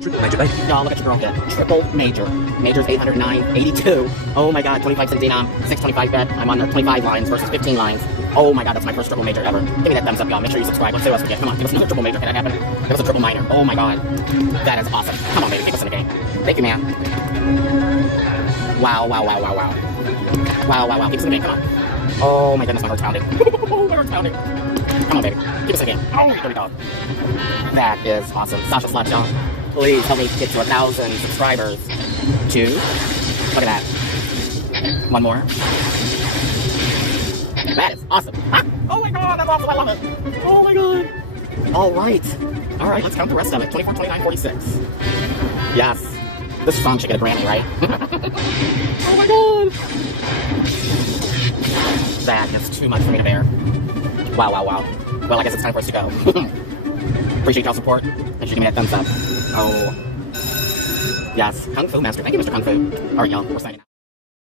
Triple major, baby. Y'all, look at your girl get triple major. Major's 809.82. Oh my god, 25 cent denom, 625 bet. I'm on the 25 lines versus 15 lines. Oh my god, that's my first triple major ever. Give me that thumbs up, y'all. Make sure you subscribe. Let's see what else we get. Come on, give us another triple major. Can that happen? Give us a triple minor. Oh my god. That is awesome. Come on, baby. Take us in the game. Thank you, man. Wow, wow, wow, wow, wow. Wow, wow, wow. Keep us in the game. Come on. Oh my goodness, my heart's pounding. Oh, my heart's pounding. Come on, baby. Keep us in the game. Oh, there we go. That is awesome. Sasha Slut, y'all. Please help me get to 1,000 subscribers. 2. Look at that. 1 more. That is awesome. Ah! Oh my god, that's awesome. I love it. Oh my god. All right, let's count the rest of it. 24, 29, 46. Yes. This song should get a Grammy, right? Oh my god. That is too much for me to bear. Wow, wow, wow. Well, I guess it's time for us to go. Appreciate y'all's support. Make sure you give me that thumbs up. Oh. Yes. Kung Fu Master. Thank you, Mr. Kung Fu. Alright, y'all. We're signing out.